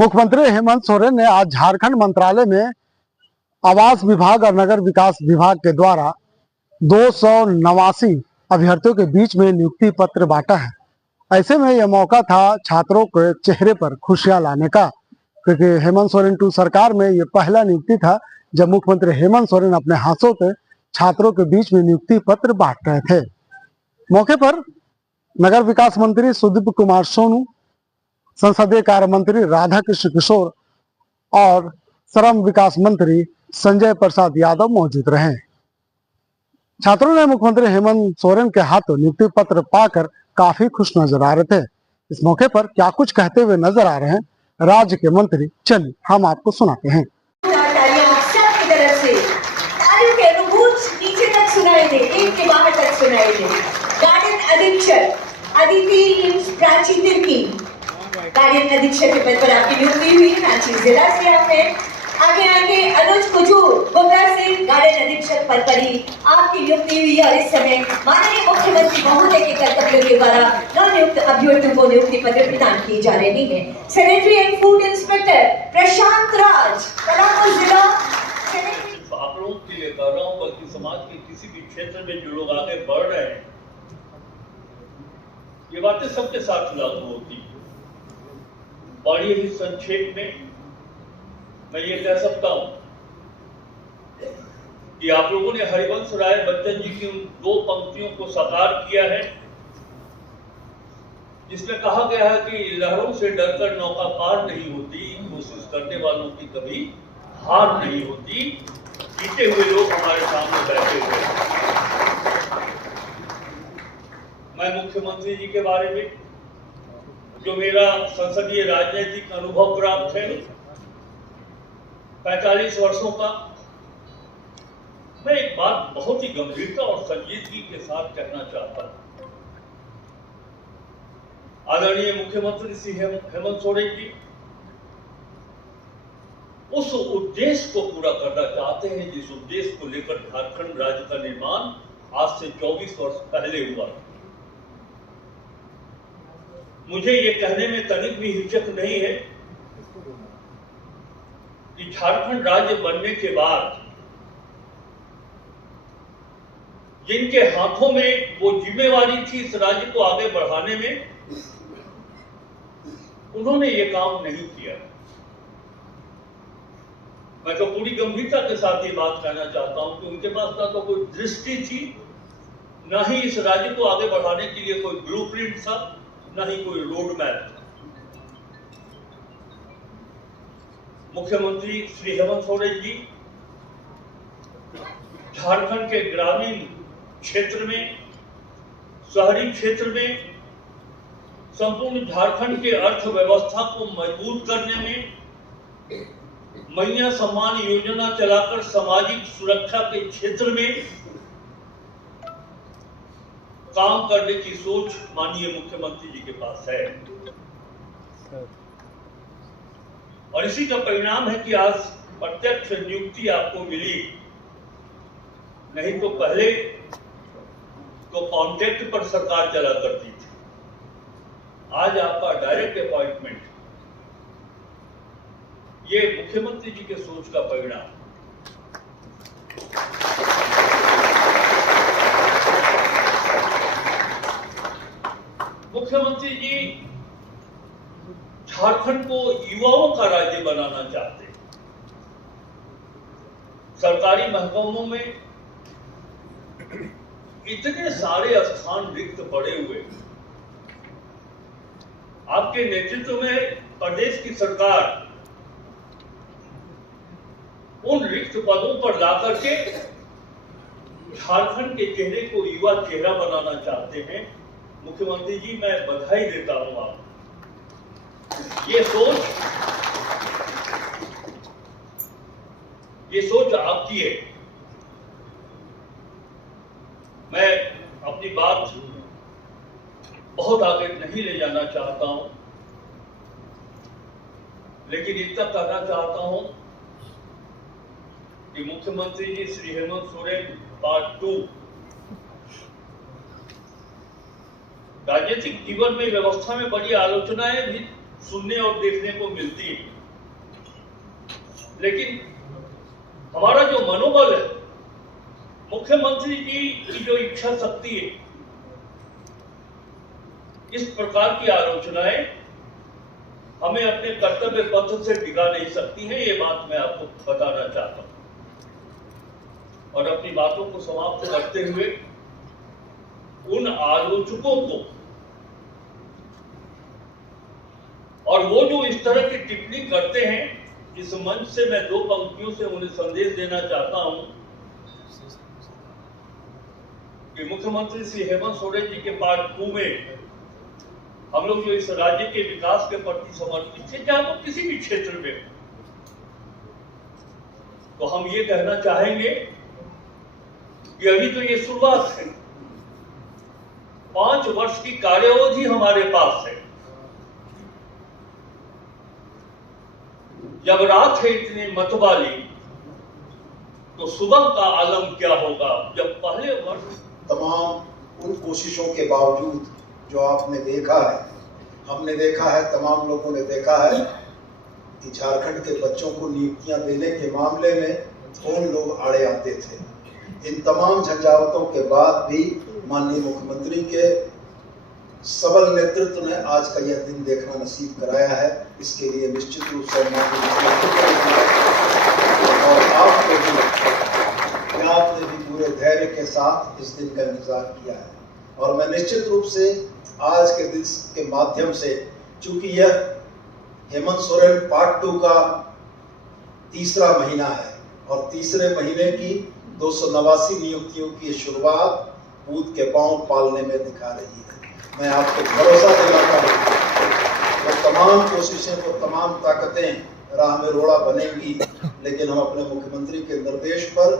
मुख्यमंत्री हेमंत सोरेन ने आज झारखंड मंत्रालय में आवास विभाग और नगर विकास विभाग के द्वारा 289 अभ्यर्थियों के बीच में नियुक्ति पत्र बांटा है। ऐसे में यह मौका था छात्रों के चेहरे पर खुशियां लाने का, क्योंकि हेमंत सोरेन 2 सरकार में ये पहला नियुक्ति था जब मुख्यमंत्री हेमंत सोरेन अपने हाथों से छात्रों के बीच में नियुक्ति पत्र बांट रहे थे। मौके पर नगर विकास मंत्री सुदीप कुमार सोनू, संसदीय कार्य मंत्री राधाकृष्ण किशोर और श्रम विकास मंत्री संजय प्रसाद यादव मौजूद रहे। छात्रों ने मुख्यमंत्री हेमंत सोरेन के हाथों नियुक्ति पत्र पाकर काफी खुश नजर आ रहे थे। इस मौके पर क्या कुछ कहते हुए नजर आ रहे हैं राज्य के मंत्री, चलिए हम आपको सुनाते हैं। गार्डन अधीक्षक के पद पर आपकी नियुक्ति हुई। रांची जिला से आप हैं। आगे आगे अनुज कुजूर गोबरा से गार्डन अधीक्षक पद पर ही आपकी नियुक्ति हुई और इस समय माननीय मुख्यमंत्री महोदय के कर्तव्यों के द्वारा नवनियुक्त अभ्यर्थियों को नियुक्ति पत्र प्रदान किए जा रहे हैं। सेनेटरी एंड फूड इंस्पेक्टर प्रशांत राज, कलापुर जिला। आप लोगों के लिए कर रहा हूँ, बल्कि समाज के किसी भी क्षेत्र में जो लोग आगे बढ़ रहे हैं, ये बातें सबके साथ लागू होती है। बड़ी ही संक्षेप में मैं ये कह सकता हूं कि आप लोगों ने हरिवंश राय बच्चन जी की उन 2 पंक्तियों को साकार किया है, जिसमें कहा गया है कि लहरों से डरकर नौका पार नहीं होती, कोशिश करने वालों की कभी हार नहीं होती। जीते हुए लोग हमारे सामने बैठे हुए हैं। मैं मुख्यमंत्री जी के बारे में, जो मेरा संसदीय राजनीतिक अनुभव प्राप्त है 45 वर्षों का, मैं एक बात बहुत ही गंभीरता और संजीदगी के साथ कहना चाहता हूं। आदरणीय मुख्यमंत्री श्री हेमंत सोरेन जी उस उद्देश्य को पूरा करना चाहते हैं जिस उद्देश्य को लेकर झारखंड राज्य का निर्माण आज से 24 वर्ष पहले हुआ। मुझे ये कहने में तनिक भी हिचक नहीं है कि झारखंड राज्य बनने के बाद जिनके हाथों में वो जिम्मेवारी थी इस राज्य को आगे बढ़ाने में, उन्होंने ये काम नहीं किया। मैं तो पूरी गंभीरता के साथ ये बात कहना चाहता हूं कि उनके पास ना तो कोई दृष्टि थी, ना ही इस राज्य को आगे बढ़ाने के लिए कोई ब्लूप्रिंट था, न ही कोई रोड मैप। मुख्यमंत्री श्री हेमंत सोरेन जी झारखंड के ग्रामीण क्षेत्र में, शहरी क्षेत्र में, संपूर्ण झारखंड के अर्थव्यवस्था को मजबूत करने में मैया सम्मान योजना चलाकर सामाजिक सुरक्षा के क्षेत्र में काम करने की सोच माननीय मुख्यमंत्री जी के पास है। और इसी का परिणाम है कि आज प्रत्यक्ष नियुक्ति आपको मिली। नहीं तो पहले तो कॉन्ट्रैक्ट पर सरकार चला करती थी, आज आपका डायरेक्ट अपॉइंटमेंट। ये मुख्यमंत्री जी के सोच का परिणाम। मुख्यमंत्री जी झारखंड को युवाओं का राज्य बनाना चाहते हैं। सरकारी महकमों में इतने सारे स्थान रिक्त पड़े हुए, आपके नेतृत्व में प्रदेश की सरकार उन रिक्त पदों पर लाकर के झारखंड के चेहरे को युवा चेहरा बनाना चाहते हैं। मुख्यमंत्री जी, मैं बधाई देता हूं आपको। ये सोच आपकी है। मैं अपनी बात बहुत आगे नहीं ले जाना चाहता हूं, लेकिन इतना कहना चाहता हूं कि मुख्यमंत्री जी श्री हेमंत सोरेन पार्ट 2 राजनीतिक जीवन में, व्यवस्था में बड़ी आलोचनाएं भी सुनने और देखने को मिलती है, लेकिन हमारा जो मनोबल है, मुख्यमंत्री जी की जो इच्छा शक्ति है, इस प्रकार की आलोचनाएं हमें अपने कर्तव्य पथ से डिगा नहीं सकती हैं। ये बात मैं आपको बताना चाहता हूं। और अपनी बातों को समाप्त करते हुए उन आलोचकों को और वो जो इस तरह की टिप्पणी करते हैं, इस मंच से मैं 2 पंक्तियों से उन्हें संदेश देना चाहता हूं कि मुख्यमंत्री श्री हेमंत सोरेन जी के पार्ट 2 में हम लोग जो इस राज्य के विकास के प्रति समर्पित थे, चाहे वो किसी भी क्षेत्र में, तो हम ये कहना चाहेंगे कि अभी तो ये शुरुआत है। 5 वर्ष की कार्यावधि हमारे पास है। जब रात है इतनी मतवाली, तो सुबह का आलम क्या होगा। जब पहले वर्ष तमाम उन कोशिशों के बावजूद जो आपने देखा है, हमने देखा है, तमाम लोगों ने देखा है कि झारखंड के बच्चों को नियुक्तियां देने के मामले में कौन लोग आड़े आते थे। इन तमाम झंझावतों के बाद भी माननीय मुख्यमंत्री के सबल नेतृत्व ने आज का यह दिन देखना नसीब कराया है। इसके लिए निश्चित रूप से और आपने भी पूरे धैर्य के साथ इस दिन का इंतजार किया है। और मैं निश्चित रूप से आज के दिन के माध्यम से, चूंकि यह हेमंत सोरेन पार्ट 2 का तीसरा महीना है और तीसरे महीने की 289 नियुक्तियों की शुरुआत पूत के पांव पालने में दिखा रही है। मैं आपको भरोसा दिलाता हूँ वो तमाम कोशिशें, वो तमाम ताकतें राह में रोड़ा बनेंगी, लेकिन हम अपने मुख्यमंत्री के निर्देश पर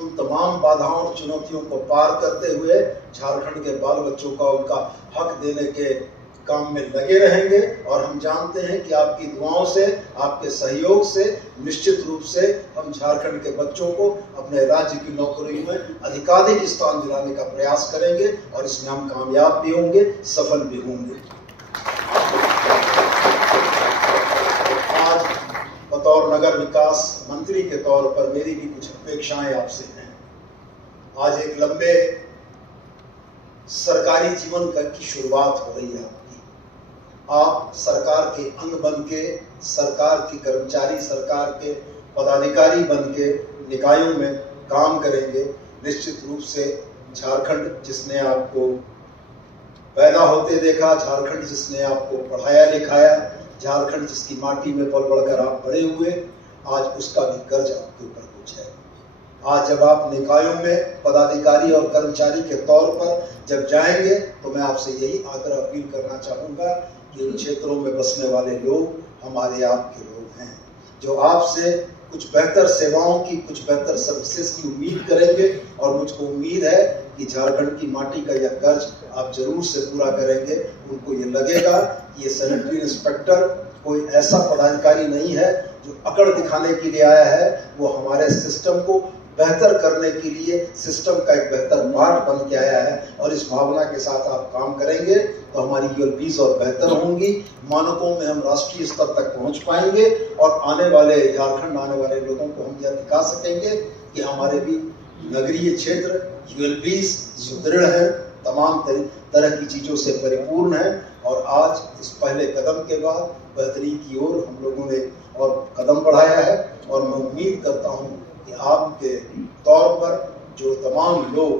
उन तमाम बाधाओं और चुनौतियों को पार करते हुए झारखंड के बाल बच्चों का उनका हक देने के काम में लगे रहेंगे। और हम जानते हैं कि आपकी दुआओं से, आपके सहयोग से निश्चित रूप से हम झारखंड के बच्चों को अपने राज्य की नौकरियों में अधिकाधिक स्थान दिलाने का प्रयास करेंगे और इसमें हम कामयाब भी होंगे, सफल भी होंगे। आज बतौर नगर विकास मंत्री के तौर पर मेरी भी कुछ अपेक्षाएं आपसे हैं। आज एक लंबे सरकारी जीवन की शुरुआत हो रही है आपकी। आप सरकार के अंग बन के, सरकार की कर्मचारी, सरकार के पदाधिकारी बन के निकायों में काम करेंगे। निश्चित रूप से झारखंड जिसने आपको पैदा होते देखा, झारखंड जिसने आपको पढ़ाया लिखाया, झारखंड जिसकी माटी में पल बढ़कर आप बड़े हुए, आज उसका भी कर्ज आपके ऊपर कुछ है। आज जब आप निकायों में पदाधिकारी और कर्मचारी के तौर पर जब जाएंगे, तो मैं आपसे यही आग्रह अपील करना चाहूँगा कि उन क्षेत्रों में बसने वाले लोग हमारे आपके लोग हैं, जो आपसे कुछ बेहतर सेवाओं की, कुछ बेहतर सर्विसेज की उम्मीद करेंगे। और मुझको उम्मीद है कि झारखंड की माटी का यह कर्ज आप जरूर से पूरा करेंगे। उनको ये लगेगा कि ये सैनिटरी इंस्पेक्टर कोई ऐसा पदाधिकारी नहीं है जो अकड़ दिखाने के लिए आया है, वो हमारे सिस्टम को बेहतर करने के लिए सिस्टम का एक बेहतर पार्ट बन के आया है। और इस भावना के साथ आप काम करेंगे तो हमारी यूएलपीज और बेहतर होंगी, मानकों में हम राष्ट्रीय स्तर तक पहुंच पाएंगे और आने वाले झारखंड आने वाले लोगों को हम यह दिखा सकेंगे कि हमारे भी नगरीय क्षेत्र यूएलपीज सुदृढ़ है, तमाम तरह की चीजों से परिपूर्ण है। और आज इस पहले कदम के बाद बेहतरी की ओर हम लोगों ने और कदम बढ़ाया है। और मैं उम्मीद करता हूं कि आपके तौर पर जो तमाम लोग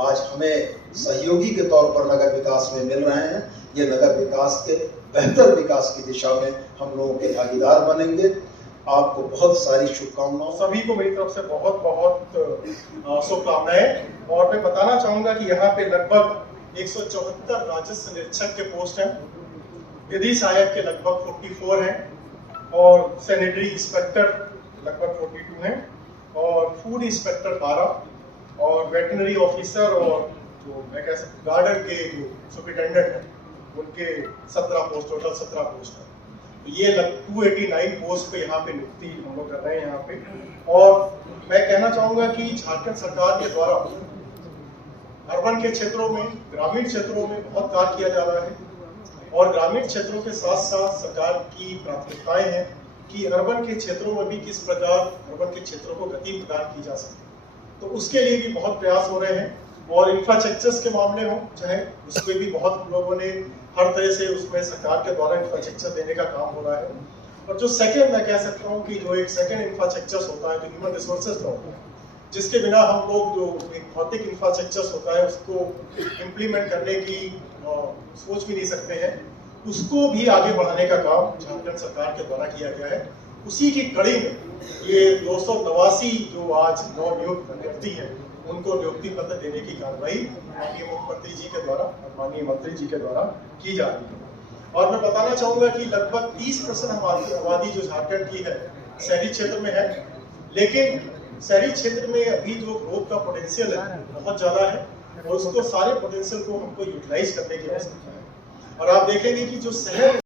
आज हमें सहयोगी के तौर पर नगर विकास में मिल रहे हैं, ये नगर विकास के बेहतर विकास की दिशा में हम लोगों के भागीदार बनेंगे। आपको बहुत सारी शुभकामनाएं। सभी को मेरी तरफ से बहुत बहुत शुभकामनाएं। और मैं बताना चाहूंगा कि यहाँ पे लगभग 174 राजस्व निरीक्षक के पोस्ट हैं, विधि सहायक के लगभग 44 हैं और सैनिटरी इंस्पेक्टर लगभग 42 हैं और फूड इंस्पेक्टर 12 और वेटनरी ऑफिसर और जो मैं कह सकता गार्डन के जो सुपरिटेंडेंट हैं उनके 17 पोस्ट, टोटल 17 पोस्ट हैं। तो ये 289 पोस्ट पे यहाँ पे नियुक्ति हम लोग कर रहे हैं यहाँ पे। और मैं कहना चाहूंगा कि झारखंड सरकार के द्वारा अर्बन के क्षेत्रों में, ग्रामीण क्षेत्रों में बहुत कार्य किया जा रहा है। और ग्रामीण क्षेत्रों के साथ साथ सरकार की प्राथमिकताएं हैं कि अर्बन के क्षेत्रों में भी किस प्रकार अर्बन के क्षेत्रों को गति प्रदान की जा सके। तो उसके लिए भी बहुत प्रयास हो रहे हैं, और इंफ्रास्ट्रक्चर्स के मामले हो चाहे उसमें भी बहुत लोगों ने हर तरह से उसमें सरकार के द्वारा इंफ्रास्ट्रक्चर देने का काम हो रहा है। और जो सेकंड मैं कह सकता हूँ कि जो एक सेकंड इंफ्रास्ट्रक्चर्स होता है, जो ह्यूमन रिसोर्सेज का होता है, जिसके बिना हम लोग जो एक भौतिक इंफ्रास्ट्रक्चर्स होता है उसको इम्प्लीमेंट करने की सोच भी नहीं सकते हैं, उसको भी आगे बढ़ाने का काम झारखंड सरकार के द्वारा किया गया है। उसी की कड़ी में ये 289 जो आज नव नियुक्त अभ्यर्थी हैं उनको नियुक्ति पत्र देने की कार्रवाई माननीय मुख्यमंत्री जी के द्वारा और माननीय मंत्री जी के द्वारा की जा रही है। और मैं बताना चाहूंगा कि लगभग 30% आबादी जो झारखंड की है शहरी क्षेत्र में है, लेकिन शहरी क्षेत्र में अभी जो ग्रोथ का पोटेंशियल है बहुत ज्यादा है, और उसको सारे पोटेंशियल को हमको यूटिलाइज करने की आवश्यकता है। और आप देखेंगे कि जो शहर